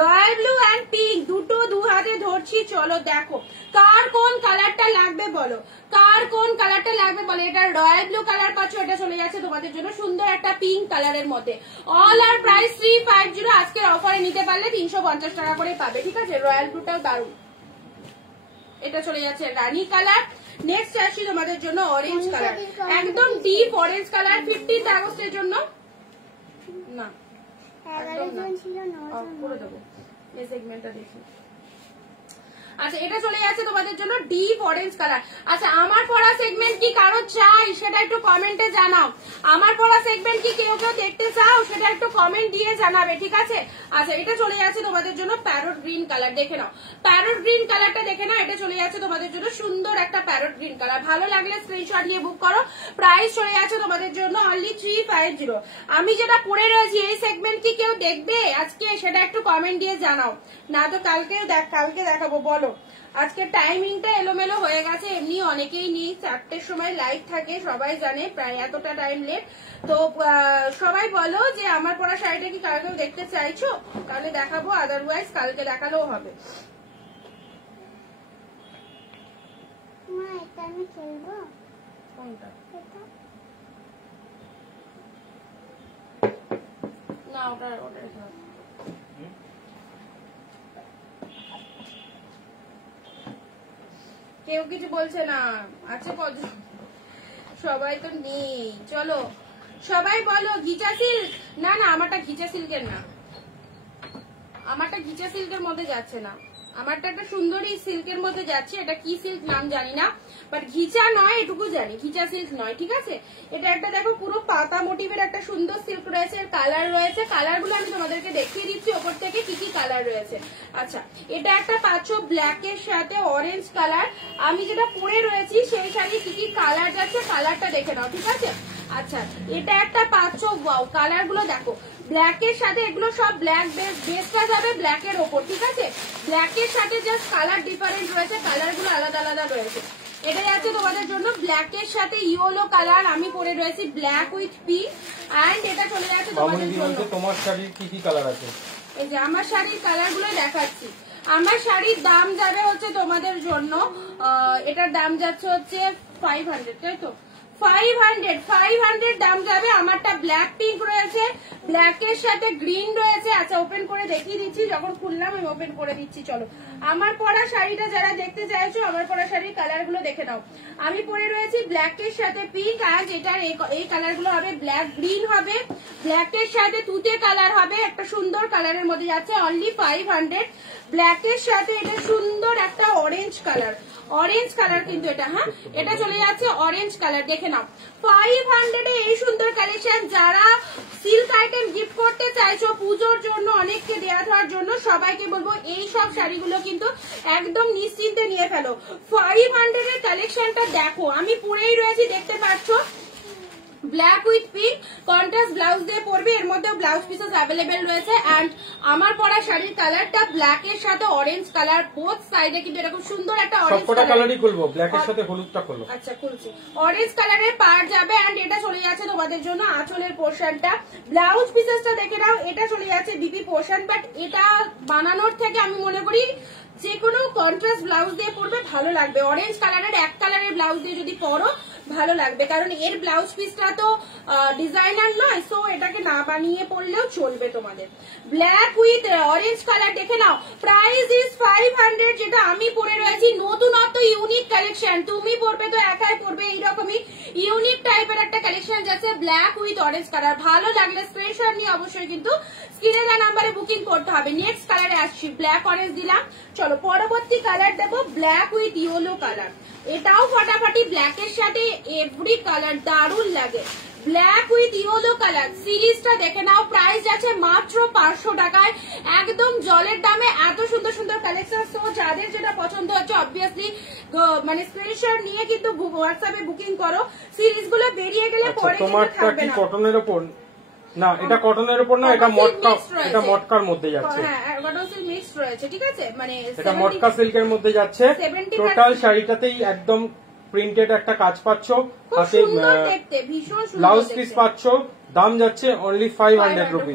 royal blue and pink, দুটো দু হাতে ধরছি। চলো দেখো কার কোন কালারটা লাগবে বলো, কার কোন কালারটা লাগবে বলো। এটা রয়্যাল ব্লু কালার পাচ্ছ, এটা চলে যাচ্ছে তোমাদের জন্য সুন্দর একটা পিঙ্ক কালারের মধ্যে। অল আর প্রাইস 350, আজকের অফারে নিতে পারলে 350 টাকা করে পাবে, ঠিক আছে। রয়্যাল ব্লুটাও দারুণ, এটা চলে যাচ্ছে রানী কালার। নেক্সট আসছি তোমাদের জন্য অরেঞ্জ কালার, একদম ডিপ অরেঞ্জ কালার। 15 আগস্টের জন্য না, একদম না, অফ করে দেবো এই সেগমেন্টটা দেখি। আচ্ছা এটা চলে যাচ্ছে তোমাদের জন্য ডিপ অরেঞ্জ কালার। আচ্ছা আমার পড়া সেগমেন্ট কি কারো চাই সেটা একটু কমেন্টে জানাও। আমার পড়া সেগমেন্ট কি কেউ কেউ দেখতে চাও সেটা একটু কমেন্ট দিয়ে জানাবে, ঠিক আছে। আচ্ছা এটা চলে যাচ্ছে তোমাদের জন্য প্যারট গ্রিন কালার, দেখে নাও প্যারট গ্রিন কালারটা, দেখে নাও। এটা চলে যাচ্ছে তোমাদের জন্য সুন্দর একটা প্যারট গ্রিন কালার। ভালো লাগলে স্ক্রিনশট নিয়ে বুক করো। প্রাইস চলে যাচ্ছে তোমাদের জন্য অনলি 350। আমি যেটা পরে রয়েছি এই সেগমেন্ট কি কেউ দেখবে আজকে সেটা একটু কমেন্ট দিয়ে জানাও, না তো কালকে দেখাবো। বলো আজকে টাইমিংটা এলোমেলো হয়ে গেছে, এমনি অনেকেই নেই, 4টের সময় লাইভ থাকে সবাই জানে, প্রায় এতটা টাইম লেট। তো সবাই বলো যে আমার পরা শাড়িটা কি কালকে দেখতে চাইছো, তাহলে দেখাবো, আদারওয়াইজ কালকে দেখালেও হবে। কোনটা না, ওটা কেউ কিছু বলছে না। আচ্ছা কজন, সবাই তো নেই। চলো সবাই বলো ঘিচা সিল্ক, না না আমারটা ঘিচা সিল্কের না, আমারটা ঘিচা সিল্কের মধ্যে যাচ্ছে না, আমারটা একটা সুন্দরী সিল্কের মধ্যে যাচ্ছে। এটা কি সিল্ক নাম জানি না, বাট ঘিচা নয় এটুকু জানি, ঘিচা সিল্ক নয়, ঠিক আছে। এটা একটা দেখো পুরো পাতা মোটিভের একটা সুন্দর সিল্ক রয়েছে, কালার রয়েছে, কালার গুলো আমি তোমাদেরকে দেখিয়ে দিচ্ছি ওপর থেকে কি কি কালার রয়েছে। আচ্ছা এটা একটা পাচ্ছ ব্ল্যাক এর সাথে অরেঞ্জ কালার। আমি যেটা পরে রয়েছি সেই শাড়ি কি কি কালার যাচ্ছে কালারটা দেখে নাও, ঠিক আছে। আচ্ছা এটা একটা পাচ্ছ, ওয়াও কালার গুলো দেখো, ব্ল্যাক এর সাথে এগুলো সব ব্ল্যাক বেসটা যাবে ব্ল্যাক এর ওপর, ঠিক আছে। ব্ল্যাক এর সাথে জাস্ট কালার ডিফারেন্ট রয়েছে, কালার গুলো আলাদা আলাদা রয়েছে। এটা যাচ্ছে তোমাদের জন্য ব্ল্যাক এর সাথে ইয়েলো কালার, আমি পরে রয়েছি ব্ল্যাক উইথ পিঙ্ক, এন্ড এটা চলে যাচ্ছে তোমাদের জন্য। তোমার শাড়ির কি কি কালার আছে, এই যে আমার শাড়ির কালার গুলো দেখাচ্ছি। আমার শাড়ির দাম যাবে হচ্ছে তোমাদের জন্য, এটার দাম যাচ্ছে হচ্ছে 500, তাই তো 500 দাম যাবে। আমারটা ব্ল্যাক পিঙ্ক রয়েছে, ব্ল্যাক এর সাথে গ্রিন রয়েছে। আচ্ছা ওপেন করে দেখিয়ে দিচ্ছি, যখন খুললাম আমি ওপেন করে দিচ্ছি। চলো আমার পরা শাড়িটা যারা দেখতে চাইছো আমার পরা শাড়ির কালার গুলো দেখে নাও। আমি পরে রয়েছি ব্ল্যাক এর সাথে পিঙ্ক, আজ এটার এই কালার গুলো হবে ব্ল্যাক গ্রিন হবে, ব্ল্যাক এর সাথে তুতে কালার হবে, একটা সুন্দর কালারের মধ্যে যাচ্ছে অনলি 500। ব্ল্যাক এর সাথে এটা সুন্দর একটা অরেঞ্জ কালার, অরেঞ্জ কালার কিন্তু এটা, হ্যাঁ এটা চলে যাচ্ছে অরেঞ্জ কালার, দেখে নাও 500 এ এই সুন্দর কালেকশন। যারা সিল্ক আইটেম গিফট করতে চাইছো পুজোর জন্য, অনেককে দেওয়া দেওয়ার জন্য, সবাইকে বলবো এই সব শাড়িগুলো কিন্তু একদম নিশ্চিন্তে নিয়ে ফেলো। 500 এর কালেকশনটা দেখো, আমি পরেই রয়েছি দেখতে পাচ্ছ, black with pink, contrast blouse দিয়ে পরবে, এর মধ্যে ব্লাউজ পিসেস অ্যাভেলেবেল রয়েছে। এন্ড আমার পরা শাড়ির কালারটা ব্ল্যাক এর সাথে অরেঞ্জ কালার, বোথ সাইডে কিন্তু এরকম সুন্দর একটা অরেঞ্জ কালারই খুলবো, ব্ল্যাক এর সাথে হলুদটা খুলবো। আচ্ছা খুলছি, অরেঞ্জ কালারের পার যাবে। এন্ড এটা চলে যাচ্ছে তোমাদের জন্য আঁচলের পোর্শনটা, ব্লাউজ পিসেসটা দেখে নাও, এটা চলে যাচ্ছে বিপি পোর্শন। বাট এটা বানানোর থেকে আমি মনে করি যে কোনো কন্ট্রাস্ট ব্লাউজ দিয়ে পরবে ভালো লাগবে। অরেঞ্জ কালারের এক কালারের ব্লাউজ দিয়ে যদি পরো ভালো লাগবে, কারণ এর ব্লাউজ পিসটা তো ডিজাইনার নয়, সো এটাকে না বানিয়ে পরলেও চলবে তোমাদের। ব্ল্যাক উইথ অরেঞ্জ কালার দেখে নাও, প্রাইস ইজ 500। যেটা আমি পরে রয়েছি নতুনত্ব ইউনিক কালেকশন, তুমি পরবে তো একাই পরবে, এইরকমই ইউনিক টাইপের একটা কালেকশন যাচ্ছে ব্ল্যাক উইথ অরেঞ্জ কালার। ভালো লাগলে স্ক্রিনশট নিয়ে অবশ্যই কিন্তু স্ক্রিনে দেওয়া নাম্বারে বুকিং করতে হবে। নেক্সট কালারে আসছি, ব্ল্যাক অরেঞ্জ দিলাম। চলো পরবর্তী কালার দেবো ব্ল্যাক উইথ ইয়েলো কালার, এটাও ফাটাফাটি ব্ল্যাক এর সাথে এভরি কালার দারুণ লাগে। ব্ল্যাক উইথ ইয়েলো কালার সিরিজটা দেখে নাও, প্রাইস যাচ্ছে মাত্র 500 টাকায়, একদম জলের দামে এত সুন্দর সুন্দর কালেকশন। সো যাদের যেটা পছন্দ হচ্ছে অবভিয়াসলি মানে স্ক্রিনশট নিয়ে কিন্তু হোয়াটসঅ্যাপে বুকিং করো, সিরিজ গুলো বেরিয়ে গেলে পরে কিন্তু থাকবে না। কটনের উপর না এটা কটনের উপর না, এটা মটকার মধ্যে যাচ্ছে। হ্যাঁ কটন সিল্ক মিক্সড রয়েছে, ঠিক আছে, মানে এটা মটকা সিল্কের মধ্যে যাচ্ছে। টোটাল শাড়িটাতেই একদম প্রিন্টেড একটা কাজ পাচ্ছ, হাতে ব্লাউজ পিস পাচ্ছ, দাম যাচ্ছে অনলি 500 রুপিস।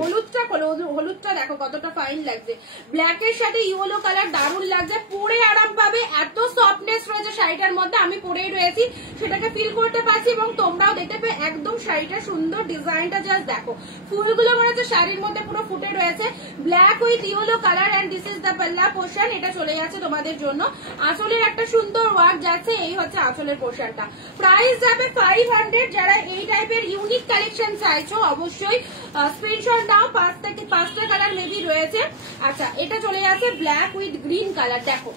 হলুদটা দেখো কতটা ফাইন লাগছে, ব্ল্যাক এর সাথে ইয়েলো কালার দারুণ লাগছে, পরে আরাম পাবে, এত সফটনেস রয়েছে শাড়িটার মধ্যে, আমি পরেই রয়েছি সেটাকে ফিল করতে পারছি এবং তোমরাও দেখতে পেয়ে একদম শাড়িটা সুন্দর, ডিজাইনটা জাস্ট দেখো, ফুলগুলো মনে হচ্ছে শাড়ির মধ্যে পুরো ফুটে রয়েছে, black with yellow colour and this is the pallu portion. এটা চলে যাচ্ছে তোমাদের জন্য, আঁচলের একটা সুন্দর ওয়ার্ক যাচ্ছে, এই হচ্ছে আঁচলের পোর্শনটা। প্রাইস যাবে 500। যারা এই টাইপের ইউনিক কালেকশন চাইছো অবশ্যই স্ক্রিনশট দাও, 5টা কালার মেবি রয়েছে। আচ্ছা এটা চলে যাচ্ছে ব্ল্যাক উইথ গ্রিন কালার, দেখো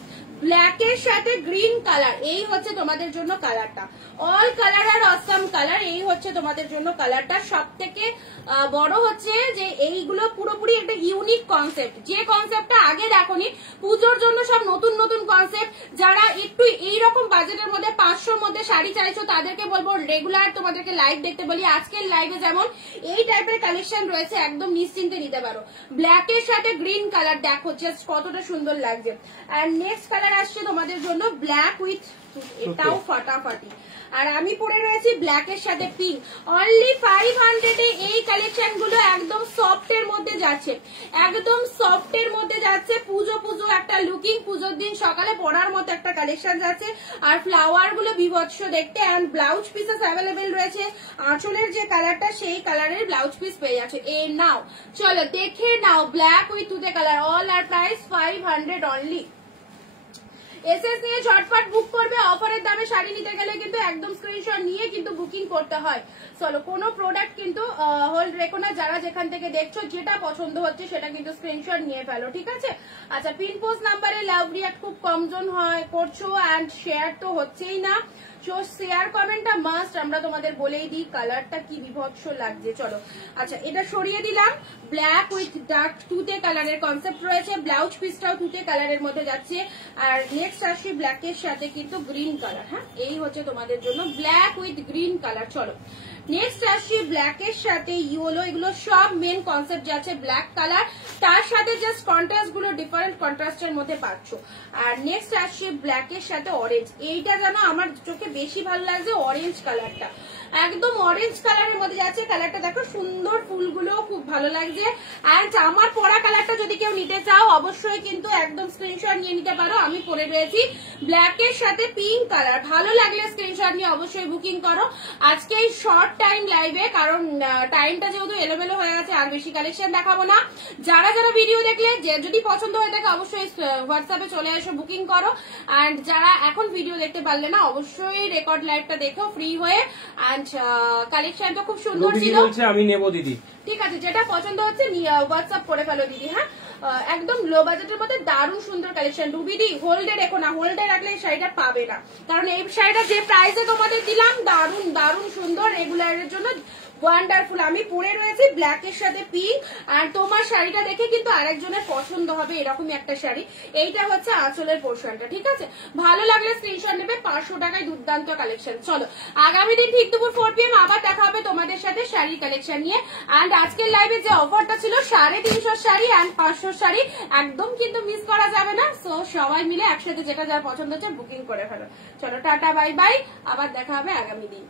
ব্ল্যাক এর সাথে গ্রিন কালার, এই হচ্ছে তোমাদের জন্য কালারটা, অল কালার আর অসাম কালার, এই হচ্ছে তোমাদের জন্য কালারটা। সব থেকে বড় হচ্ছে যে এইগুলো পুরোপুরি একটা ইউনিক কনসেপ্ট, যে কনসেপ্টটা আগে দেখোনি, পুজোর জন্য সব নতুন নতুন কনসেপ্ট। যারা একটু এইরকম বাজেটের মধ্যে 500-র মধ্যে শাড়ি চাইছো তাদেরকে বলবো রেগুলার তোমাদেরকে লাইভ দেখতে বলি, আজকের লাইভে যেমন এই টাইপের কালেকশন রয়েছে একদম নিশ্চিন্তে নিতে পারো। ব্ল্যাক এর সাথে গ্রিন কালার দেখো জাস্ট কতটা সুন্দর লাগছে। আর নেক্সট কালার আসছে তোমাদের জন্য ব্ল্যাক উইথ, এটাও ফাটাফাটি, আর আমি পরে রয়েছি ব্ল্যাক এর সাথে পিঙ্ক। অনলি 500 এ এই কালেকশন গুলো একদম সফট এর মধ্যে যাচ্ছে, একদম সফট এর মধ্যে যাচ্ছে, পুজো পুজো একটা লুকিং, পুজোর দিন সকালে পরার মতো একটা কালেকশন যাচ্ছে। আর ফ্লাওয়ার গুলো বিভৎস দেখতে, এন্ড ব্লাউজ পিসেস অ্যাভেলেবেল রয়েছে, আঁচলের যে কালারটা সেই কালারের ব্লাউজ পিস পেয়ে যাচ্ছে। এ নাও চলো দেখে নাও, ব্ল্যাক উইথ তুতে কালার, অল আর প্রাইস 500 অনলি। এসএস নিয়ে ঝটপট বুক করবে, অফারের দামে শাড়ি নিতে গেলে কিন্তু একদম স্ক্রিনশট নিয়ে কিন্তু বুকিং করতে হয়। চলো কোনো প্রোডাক্ট কিন্তু হোল্ড রেখো না, যারা যেখান থেকে দেখছো যেটা পছন্দ হচ্ছে সেটা কিন্তু স্ক্রিনশট নিয়ে ফেলো, ঠিক আছে। আচ্ছা পিন পোস্ট নাম্বারে লাভ রিয়াক্ট খুব কমজন হয় করছো, অ্যান্ড শেয়ার তো হচ্ছেই না, সো শেয়ার কমেন্টটা মাস্ট, আমরা তোমাদের বলেই দিই কালারটা কি বিভৎস লাগছে। চলো আচ্ছা এটা সরিয়ে দিলাম, ব্ল্যাক উইথ ডার্ক তুতে কালারের কনসেপ্ট রয়েছে, ব্লাউজ পিসটাও তুতে কালারের মধ্যে যাচ্ছে। আর নেক্সট আসি ব্ল্যাক এর সাথে কিন্তু গ্রিন কালার, হ্যাঁ এই হচ্ছে তোমাদের জন্য ব্ল্যাক উইথ গ্রিন কালার। চলো নেক্সট আসি ব্ল্যাক এর সাথে ইয়েলো, এগুলো সব মেন কনসেপ্ট যাচ্ছে ব্ল্যাক কালার, তার সাথে জাস্ট কন্ট্রাস্ট গুলো ডিফারেন্ট কন্ট্রাস্টের মধ্যে পাচ্ছ। আর নেক্সট আসি ব্ল্যাক এর সাথে অরেঞ্জ, এইটা যেন আমার চোখে বেশি ভালো লাগছে, অরেঞ্জ কালারটা একদম অরেঞ্জ কালারের মধ্যে যাচ্ছে, কালারটা দেখো সুন্দর, ফুলগুলো খুব ভালো লাগছে। অ্যান্ড আমার পরা কালারটা যদি কেউ নিতে চাও অবশ্যই কিন্তু একদম স্ক্রিনশট নিয়ে নিতে পারো, আমি পরে রয়েছি ব্ল্যাক এর সাথে পিঙ্ক কালার, ভালো লাগলে স্ক্রিনশট নিয়ে অবশ্যই বুকিং করো আজকে এই শর্ট টাইম লাইভে, কারণ টাইমটা যেহেতু এলোমেলো হয়ে গেছে আর বেশি কালেকশন দেখাবো না। যারা যারা ভিডিও দেখলে যদি পছন্দ হয়ে থাকে অবশ্যই হোয়াটসঅ্যাপে চলে আসো বুকিং করো, অ্যান্ড যারা এখন ভিডিও দেখতে পারলে না অবশ্যই রেকর্ড লাইভটা দেখো ফ্রি হয়ে। অ্যান্ড কালেকশন তো খুব সুন্দর ছিল, আমি নেবো দিদি, ঠিক আছে যেটা পছন্দ হচ্ছে হোয়াটসঅ্যাপ করে ফেলো দিদি, হ্যাঁ একদম লো বাজেটের মধ্যে দারুণ সুন্দর কালেকশন। রুবিদি হোল্ডে রেখো না, হোল্ডে রাখলে এই শাড়িটা পাবে না, কারণ এই শাড়িটা যে প্রাইসে তোমাদের দিলাম দারুণ দারুণ সুন্দর, রেগুলারের জন্য ওয়ান্ডারফুল। আমি পরে রয়েছি ব্ল্যাক এর সাথে পিঙ্ক, আর তোমার শাড়িটা দেখে কিন্তু আরেকজনের পছন্দ হবে এরকমই একটা শাড়ি। এইটা হচ্ছে আঁচলের পোর্শনটা, ঠিক আছে, ভালো লাগলে স্ক্রিনশট নেবে, 500 টাকায় দুর্দান্ত কালেকশন। চলো আগামী দিন ঠিক দুপুর 4 PM আবার দেখা হবে তোমাদের সাথে শাড়ির কালেকশন নিয়ে। অ্যান্ড আজকের লাইভে যে অফারটা ছিল 350 শাড়ি অ্যান্ড 500 শাড়ি একদম কিন্তু মিস করা যাবে না, সো সবাই মিলে একসাথে যেটা যার পছন্দ হচ্ছে বুকিং করে ফেলো। চলো টাটা বাই বাই, আবার দেখা হবে আগামী দিন।